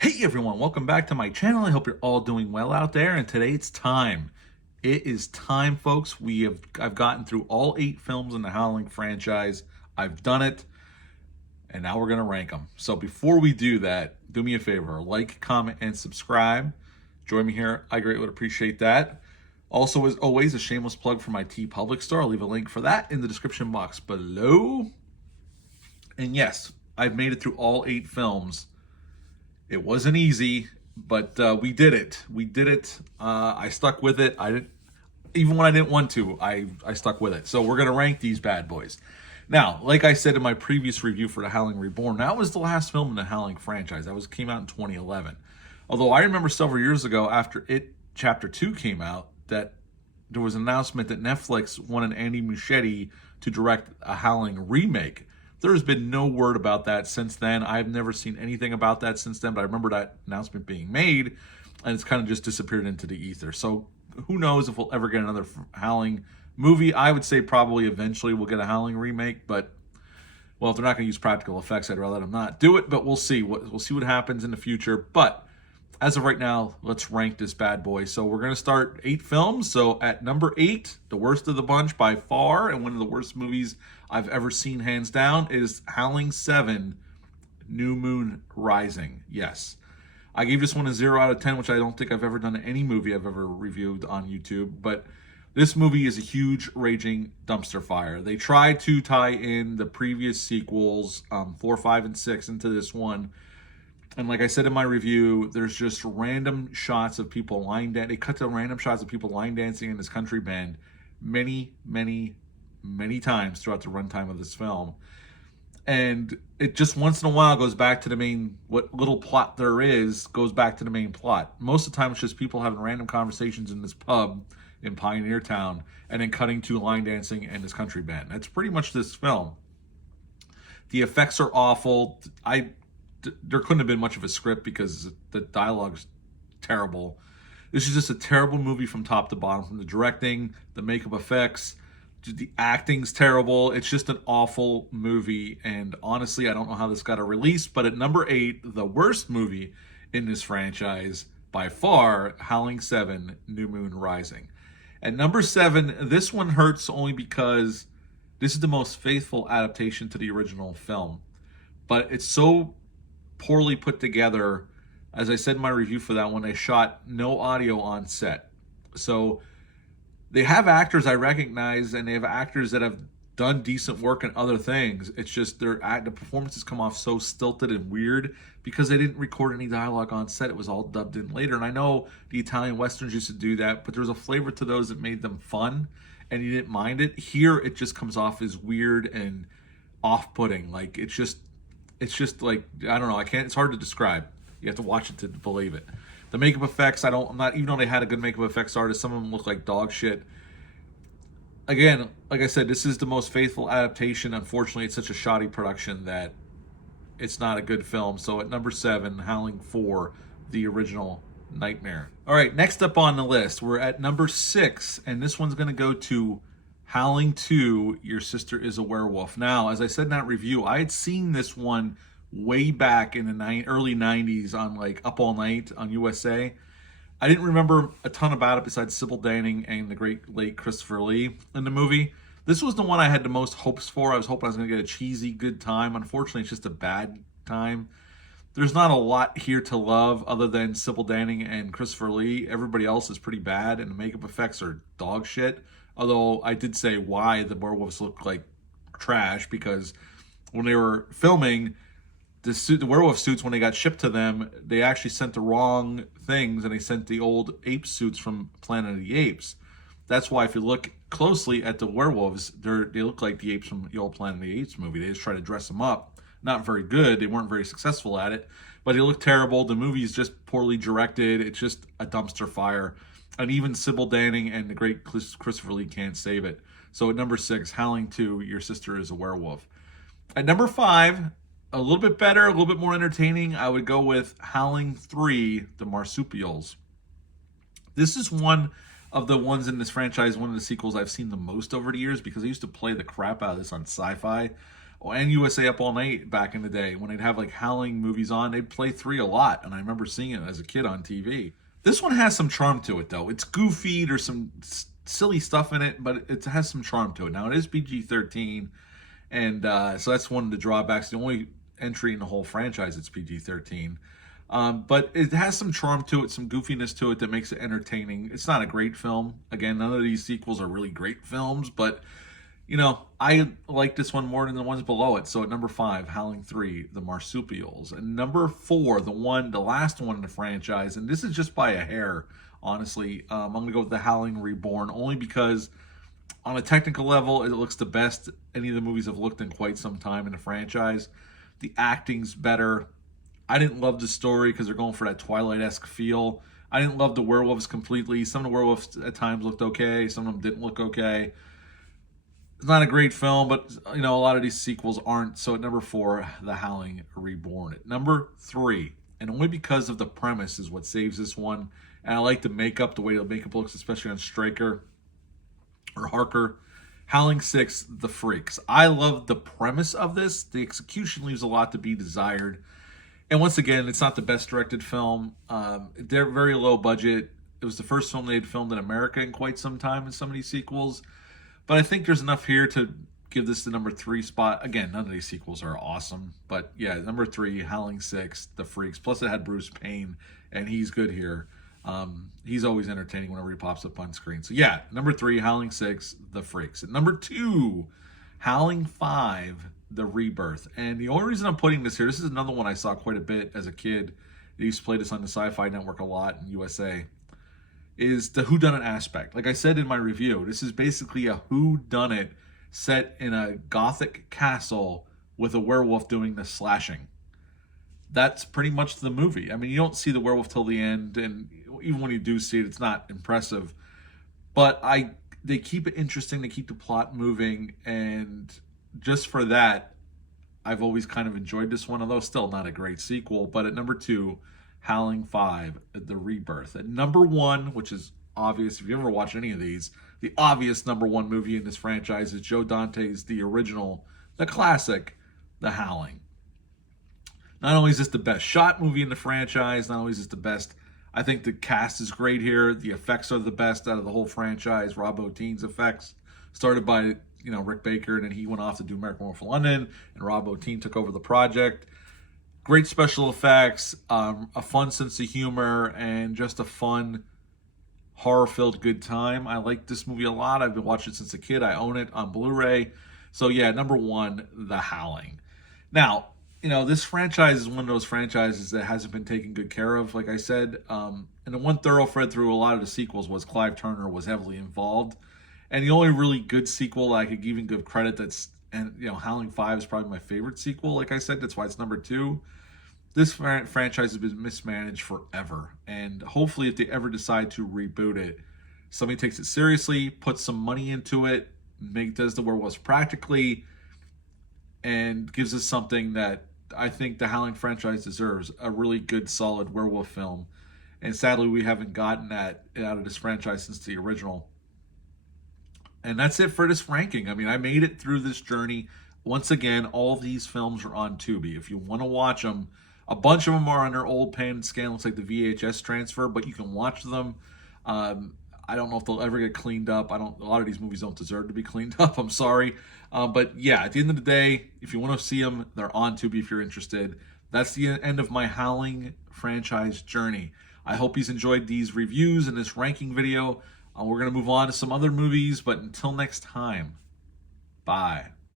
Hey everyone, welcome back to my channel. I hope you're all doing well out there, and today it's time. It is time, folks. I've gotten through all 8 films in the Howling franchise. I've done it, and now we're gonna rank them. So before we do that, do me a favor, like, comment, and subscribe. Join me here. I greatly would appreciate that. Also, as always, a shameless plug for my TeePublic store. I'll leave a link for that in the description box below. And yes, I've made it through all 8 films. It wasn't easy, but we did it. We did it. I stuck with it. I didn't, even when I didn't want to. I stuck with it. So we're gonna rank these bad boys. Now, like I said in my previous review for The Howling Reborn, that was the last film in the Howling franchise. That came out in 2011. Although I remember several years ago, after It Chapter 2 came out, that there was an announcement that Netflix wanted Andy Muschietti to direct a Howling remake. There has been no word about that since then. I've never seen anything about that since then, but I remember that announcement being made, and it's kind of just disappeared into the ether. So who knows if we'll ever get another Howling movie. I would say probably eventually we'll get a Howling remake, but, well, if they're not going to use practical effects, I'd rather let them not do it, but we'll see. We'll see what happens in the future. But as of right now, let's rank this bad boy. So we're going to start 8 films. So at number 8, the worst of the bunch by far, and one of the worst movies I've ever seen, hands down, is Howling 7, New Moon Rising. Yes. I gave this one a 0 out of 10, which I don't think I've ever done in any movie I've ever reviewed on YouTube. But this movie is a huge, raging dumpster fire. They tried to tie in the previous sequels, 4, 5, and 6, into this one. And like I said in my review, there's just random shots of people line dancing. They cut to random shots of people line dancing in this country band many, many, many times throughout the runtime of this film. And it just once in a while goes back to the main, what little plot there is, goes back to the main plot. Most of the time it's just people having random conversations in this pub in Pioneer Town and then cutting to line dancing and this country band. That's pretty much this film. The effects are awful. There couldn't have been much of a script because the dialogue's terrible. This is just a terrible movie from top to bottom, from the directing, the makeup effects, the acting's terrible. It's just an awful movie, and honestly, I don't know how this got a release, but at number 8, the worst movie in this franchise, by far, Howling 7, New Moon Rising. At number 7, this one hurts only because this is the most faithful adaptation to the original film. But it's so poorly put together. As I said in my review for that one, they shot no audio on set. So they have actors I recognize, and they have actors that have done decent work in other things. It's just the performances come off so stilted and weird because they didn't record any dialogue on set. It was all dubbed in later. And I know the Italian Westerns used to do that, but there was a flavor to those that made them fun, and you didn't mind it. Here, it just comes off as weird and off-putting. Like, it's just like, I don't know. It's hard to describe. You have to watch it to believe it. The makeup effects, I'm not, even though they had a good makeup effects artist, some of them look like dog shit. Again, like I said, this is the most faithful adaptation. Unfortunately, it's such a shoddy production that it's not a good film. So at number 7, Howling 4, the original Nightmare. All right, next up on the list, we're at number 6, and this one's going to go to Howling 2, Your Sister is a Werewolf. Now, as I said in that review, I had seen this one way back in the early 90s on like Up All Night on USA. I didn't remember a ton about it besides Sybil Danning and the great late Christopher Lee in the movie. This was the one I had the most hopes for. I was hoping I was going to get a cheesy, good time. Unfortunately, it's just a bad time. There's not a lot here to love other than Sybil Danning and Christopher Lee. Everybody else is pretty bad, and the makeup effects are dog shit. Although I did say why the werewolves look like trash, because when they were filming the werewolf suits, when they got shipped to them, they actually sent the wrong things, and they sent the old ape suits from Planet of the Apes. That's why if you look closely at the werewolves, they look like the apes from the old Planet of the Apes movie. They just try to dress them up. Not very good. They weren't very successful at it, but they look terrible. The movie is just poorly directed. It's just a dumpster fire. And even Sybil Danning and the great Christopher Lee can't save it. So at number 6, Howling 2, Your Sister is a Werewolf. At number 5, a little bit better, a little bit more entertaining, I would go with Howling 3, The Marsupials. This is one of the ones in this franchise, one of the sequels I've seen the most over the years, because I used to play the crap out of this on Sci-Fi. and USA Up All Night back in the day when they'd have like Howling movies on. They'd play 3 a lot, and I remember seeing it as a kid on TV. This one has some charm to it, though. It's goofy. There's some silly stuff in it, but it has some charm to it. Now, it is PG-13, and so that's one of the drawbacks. The only entry in the whole franchise it's PG-13. But it has some charm to it, some goofiness to it that makes it entertaining. It's not a great film. Again, none of these sequels are really great films, but you know, I like this one more than the ones below it. So at number 5, Howling 3, The Marsupials. And number 4, the last one in the franchise, and this is just by a hair, honestly. I'm going to go with The Howling Reborn, only because on a technical level, it looks the best any of the movies have looked in quite some time in the franchise. The acting's better. I didn't love the story because they're going for that Twilight-esque feel. I didn't love the werewolves completely. Some of the werewolves at times looked okay. Some of them didn't look okay. It's not a great film, but you know, a lot of these sequels aren't. So at number 4, The Howling Reborn. At number 3, and only because of the premise is what saves this one. And I like the makeup, the way the makeup looks, especially on Straker or Harker. Howling 6, The Freaks. I love the premise of this. The execution leaves a lot to be desired. And once again, it's not the best directed film. They're very low budget. It was the first film they had filmed in America in quite some time in some of these sequels. But I think there's enough here to give this the number 3 spot. Again, none of these sequels are awesome. But yeah, number 3, Howling 6, The Freaks. Plus it had Bruce Payne, and he's good here. He's always entertaining whenever he pops up on screen. So yeah, number 3, Howling 6, The Freaks. At number 2, Howling 5, The Rebirth. And the only reason I'm putting this here, this is another one I saw quite a bit as a kid. They used to play this on the Sci-Fi Network a lot in USA. Is the whodunit aspect. Like I said in my review, this is basically a whodunit set in a gothic castle with a werewolf doing the slashing. That's pretty much the movie. I mean, you don't see the werewolf till the end, and even when you do see it, it's not impressive. But they keep it interesting, they keep the plot moving, and just for that, I've always kind of enjoyed this one, although still not a great sequel. But at number 2, Howling 5, The Rebirth. At number 1, which is obvious if you ever watch any of these, the obvious number 1 movie in this franchise is Joe Dante's the original, the classic, The Howling. Not only is this the best shot movie in the franchise, not only is this the best, I think the cast is great here. The effects are the best out of the whole franchise. Rob Bottin's effects started by Rick Baker, and then he went off to do American Werewolf in London, and Rob Bottin took over the project. Great special effects, a fun sense of humor, and just a fun, horror-filled good time. I like this movie a lot. I've been watching it since a kid. I own it on Blu-ray. So yeah, number 1, The Howling. Now, this franchise is one of those franchises that hasn't been taken good care of, like I said. And the one thoroughfare through a lot of the sequels was Clive Turner was heavily involved. And the only really good sequel I could even give credit Howling 5 is probably my favorite sequel. Like I said, that's why it's number 2. This franchise has been mismanaged forever. And hopefully if they ever decide to reboot it, somebody takes it seriously, puts some money into it, does the werewolves practically, and gives us something that I think the Howling franchise deserves, a really good, solid werewolf film. And sadly, we haven't gotten that out of this franchise since the original. And that's it for this ranking. I mean, I made it through this journey. Once again, all of these films are on Tubi. If you want to watch them, a bunch of them are on their old pan scan. Looks like the VHS transfer, but you can watch them. I don't know if they'll ever get cleaned up. A lot of these movies don't deserve to be cleaned up. I'm sorry. But yeah, at the end of the day, if you want to see them, they're on Tubi if you're interested. That's the end of my Howling franchise journey. I hope you've enjoyed these reviews and this ranking video. We're going to move on to some other movies, but until next time, bye.